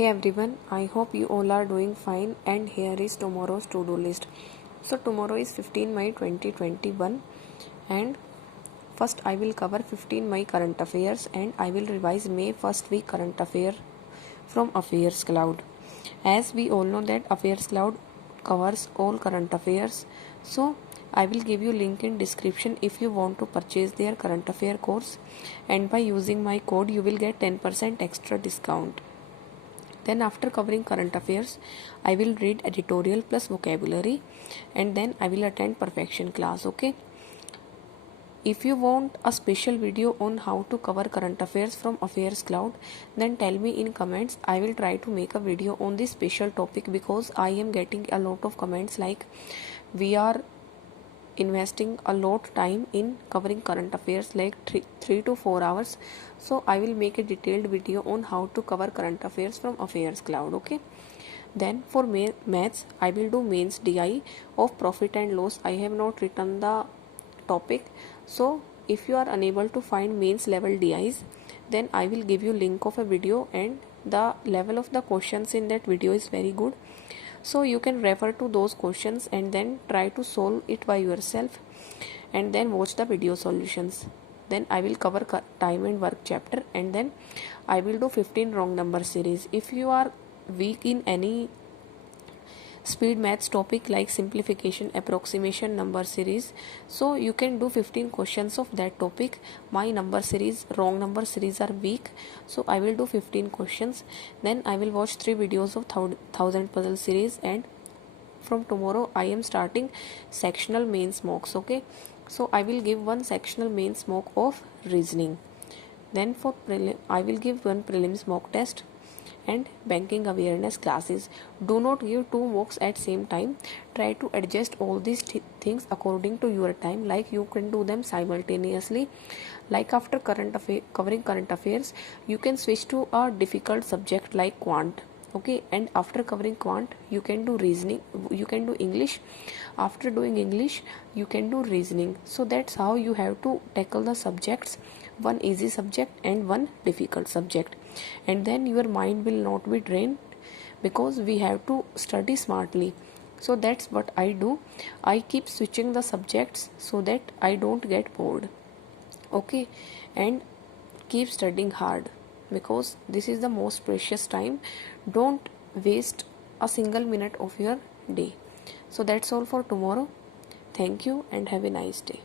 Hey everyone, I hope you all are doing fine, and here is tomorrow's to-do list. So tomorrow is 15 May 2021, and first I will cover 15 May current affairs, and I will revise May first week current affair from AffairsCloud. As we all know that AffairsCloud covers all current affairs, so I will give you link in description if you want to purchase their current affair course, and by using my code you will get 10% extra discount. Then after covering current affairs, I will read editorial plus vocabulary, and then I will attend perfection class. Okay. If you want a special video on how to cover current affairs from AffairsCloud, then tell me in comments. I will try to make a video on this special topic because I am getting a lot of comments like we are investing a lot time in covering current affairs like 3 to 4 hours. So I will make a detailed video on how to cover current affairs from AffairsCloud. Okay. Then for maths, I will do mains DI of profit and loss. I have not written the topic, so if you are unable to find mains level DIs, then I will give you link of a video, and the level of the questions in that video is very good, so you can refer to those questions and then try to solve it by yourself and then watch the video solutions. Then I will cover time and work chapter, and then I will do 15 wrong number series. If you are weak in any speed maths topic like simplification, approximation, number series, so you can do 15 questions of that topic. My number series, wrong number series are weak, so I will do 15 questions. Then I will watch 3 videos of 1000 puzzle series, and from tomorrow I am starting sectional mains mocks. Okay, so I will give one sectional mains mock of reasoning. Then for I will give one prelims mock test and banking awareness classes. Do not give 2 mocks at same time. Try to adjust all these things according to your time, like you can do them simultaneously. Like after covering current affairs, you can switch to a difficult subject like quant. Okay, and after covering quant, you can do reasoning, you can do English. After doing English, you can do reasoning. So that's how you have to tackle the subjects, one easy subject and one difficult subject, and then your mind will not be drained because we have to study smartly. So that's what I do. I keep switching the subjects so that I don't get bored. Okay, and keep studying hard because this is the most precious time. Don't waste a single minute of your day. So that's all for tomorrow. Thank you and have a nice day.